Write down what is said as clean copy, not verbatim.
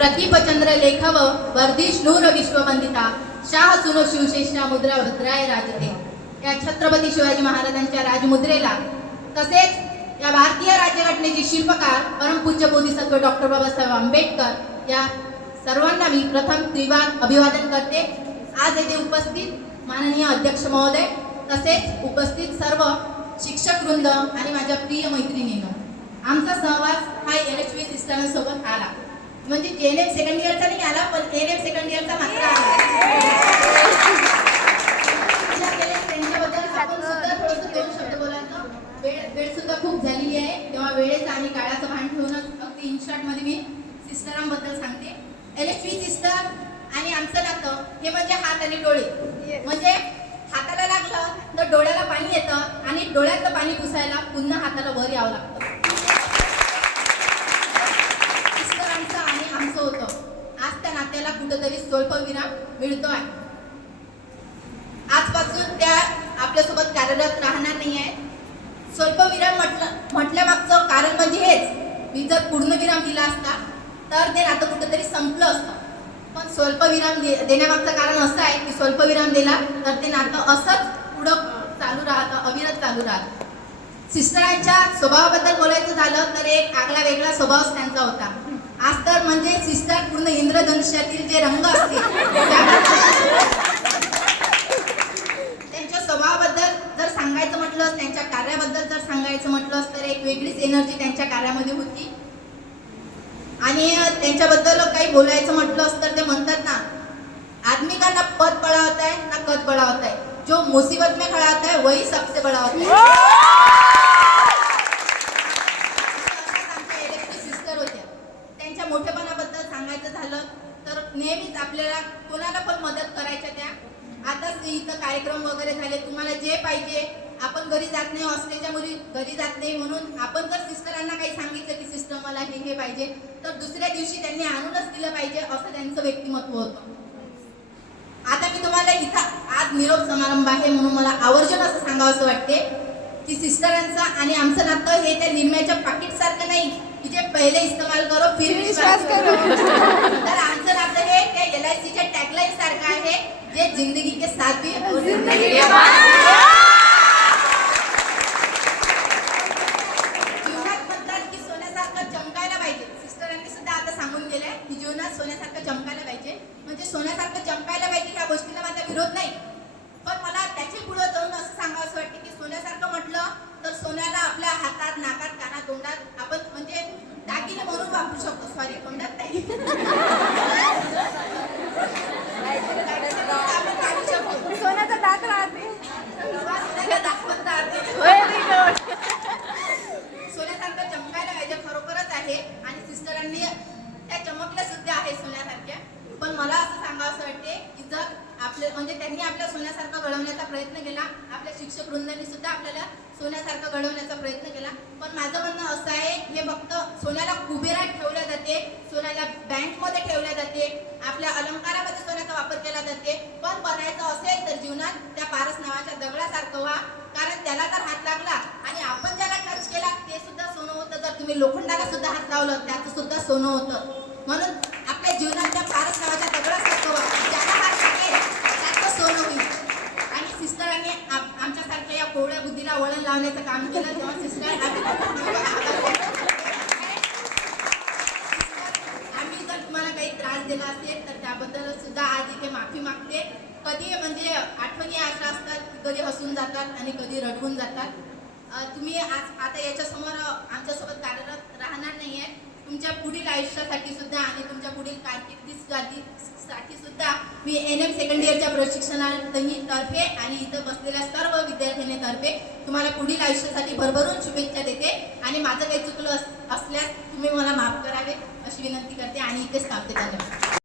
प्रतिपचंद्र लेखव वर्धिष नूर विश्ववंदिता शाह सुनो शिवशेषा मुद्रा भद्राय राजते या छत्रपती शिवाजी महाराजांच्या राजमुद्रेला तसेच या भारतीय राज्यघटनेचे शिल्पकार परमपूज्य बोधिसत्व डॉक्टर बाबासाहेब आंबेडकर या सर्वांना मी प्रथम त्रिवार अभिवादन करते। आज येथे उपस्थित माननीय अध्यक्ष महोदय तसेच उपस्थित सर्व शिक्षक वृंद आणि माझ्या प्रिय मैत्रिणींनो, आमचा सहवास हा LHV सिस्टरांसोबत आला, म्हणजे JNM सेकंड इयरचा नाही आला पण ANM सेकंड इयरचा मात्र आला। त्यांच्याबद्दल आपण सुद्धा थोडंसं 2 शब्द बोलायचं, वेळ सुद्धा खूप झालेली आहे, तेव्हा वेळेचं आणि काळाचं भान ठेवूनच अगदी इन शॉर्ट मध्ये मी सिस्टरांबद्दल सांगते। LHV सिस्टर आणि आमचं नातं हे म्हणजे हात आणि डोळे, म्हणजे हाताला लागलं तर डोळ्याला पाणी येतं आणि डोळ्यातलं पाणी पुसायला पुन्हा हाताला वर यावं लागतं। सिस्टरांचं आणि आमचं होतं, आज त्या नात्याला कुठेतरी स्वल्पविराम मिळतो आहे। आजपासून त्या आपल्यासोबत कार्यरत राहणार नाही आहे। स्वल्पविराम म्हटल्यामागचं कारण म्हणजे हेच, मी जर पूर्ण विराम दिला असता तर ते नातं कुठेतरी संपलं असतं, पण स्वल्पविराम देण्यामागचं कारण असं आहे की स्वल्पविराम दिला तर ते नातं असंच पुढं चालू राहतं, अविरत चालू राहतं। सिस्टरांच्या स्वभावाबद्दल बोलायचं झालं तर एक आगळा वेगळा स्वभाव त्यांचा होता। आज तर म्हणजे सिस्टर पूर्ण इंद्रधनुष्यातील जे रंग असतील त्यांच्या स्वभावाबद्दल जर सांगायचं म्हटलं, त्यांच्या कार्याबद्दल जर सांगायचं म्हटलं तर एक वेगळीच एनर्जी त्यांच्या कार्यामध्ये होती। आणि त्यांच्याबद्दल काही बोलायचं म्हटलं तर ते म्हणतात ना, आदमी का ना पद बड़ा होता है ना कद बड़ा होता है, जो मुसीबत में खड़ा होता है वही सबसे बड़ा होता है। सिस्टर होत्या, त्यांच्या मोठेपणाबद्दल सांगायचं झालं तर नेहमीच आपल्याला कोणाला पण मदत करायच्या त्या। आताच इथं कार्यक्रम वगैरे झाले, तुम्हाला जे पाहिजे, आपण घरी जात नाही, हॉस्टेलच्या मुली घरी जात नाही, म्हणून आपण जर सिस्टरांना काही सांगितलं की सिस्टर मला हे पाहिजे तर दुसऱ्या दिवशी त्यांनी आणूनच दिलं पाहिजे, असं त्यांचं व्यक्तिमत्व होतं। आता मी तुम्हाला इथं आज निरोप समारंभ आहे म्हणून मला आवर्जून असं सांगावं वाटते की सिस्टरांचा आणि आमचं नातं हे त्या निरम्याच्या पाकिट सारखं नाही की जे पहिले इस्तेमाल करो फिर विश्वास करो, तर आमचं नातं हे त्या LICच्या टॅगलाईन सारखं आहे, जे जिंदगी के साथ भी और जिंदगी के बाद। जीवनात म्हणतात की सोन्यासारखं चमकायला पाहिजे, सिस्टरांनी सुद्धा आता सांगून गेलंय की जीवनात सोन्यासारखं चमकायला पाहिजे, म्हणजे सोन्यासारखं चमकायला पाहिजे ह्या गोष्टीला माझा विरोध नाही, पण मला त्याची पुढे जाऊन असं सांगावं वाटते की सोन्यासारखं म्हटलं तर सोन्याला आपल्या हातात, नाकात, कानात, तोंडात आपण म्हणजे दागिने म्हणून वापरू शकतो, सॉरी तोंडात नाही सोन्याचा दात राहते, सोन्यासारखं चमकायला पाहिजे, खरोखरच आहे। आणि सिस्टरांनी त्या चमकल्या सुद्धा आहे सोन्यासारख्या, पण मला असं सांगावं वाटते की जर आपले म्हणजे त्यांनी आपल्या सोन्यासारखं घडवण्याचा प्रयत्न केला, आपल्या शिक्षक वृंदांनी सुद्धा आपल्याला सोन्यासारखं घडवण्याचा प्रयत्न केला, पण माझं म्हणणं असं आहे, हे फक्त सोन्याला कुबेरात ठेवल्या जाते, सोन्याला बँकमध्ये ठेवल्या जाते, आपल्या अलंकारामध्ये सोन्याचा वापर केला जाते, पण बनायचं असेल तर जीवनात त्या पारस नावाच्या दगडासारखं व्हा, कारण त्याला जर हात लागला आणि आपण ज्याला टच केला ते सुद्धा सोनं होतं, जर तुम्ही लोखंडाला सुद्धा हात लावलं त्याचं सुद्धा सोनं होतं। म्हणून आपल्या जीवनात त्या पारस नावाच्या दगडासारखं व्हा, ज्याला हात लागेल त्याचं सोनं होईल। आणि सिस्टरांनी आमच्यासारख्या या कोवळ्या बुद्धीला वळण लावण्याचं काम केलं, तेव्हा सिस्टर आम्ही जर तुम्हाला काही त्रास दिला असेल तर त्याबद्दल सुद्धा आज इथे माफी मागते। कधी म्हणजे आठवणी अशा असतात, कधी हसून जातात आणि कधी रडवून जातात। तुम्ही आज आता याच्यासमोर आमच्यासोबत कार्यरत राहणार नाही आहे, तुमच्या पुढील आयुष्यासाठी सुद्धा आणि तुमच्या पुढील कारकिर्दीसाठी सुद्धा मी NM सेकंड इयरच्या प्रशिक्षणातर्फे आणि इथं बसलेल्या सर्व विद्यार्थिनीतर्फे तुम्हाला पुढील आयुष्यासाठी भरभरून शुभेच्छा देते। आणि माझं काही चुकलं असल्यास तुम्ही मला माफ करावे अशी विनंती करते आणि इथेच थांबते। धन्यवाद।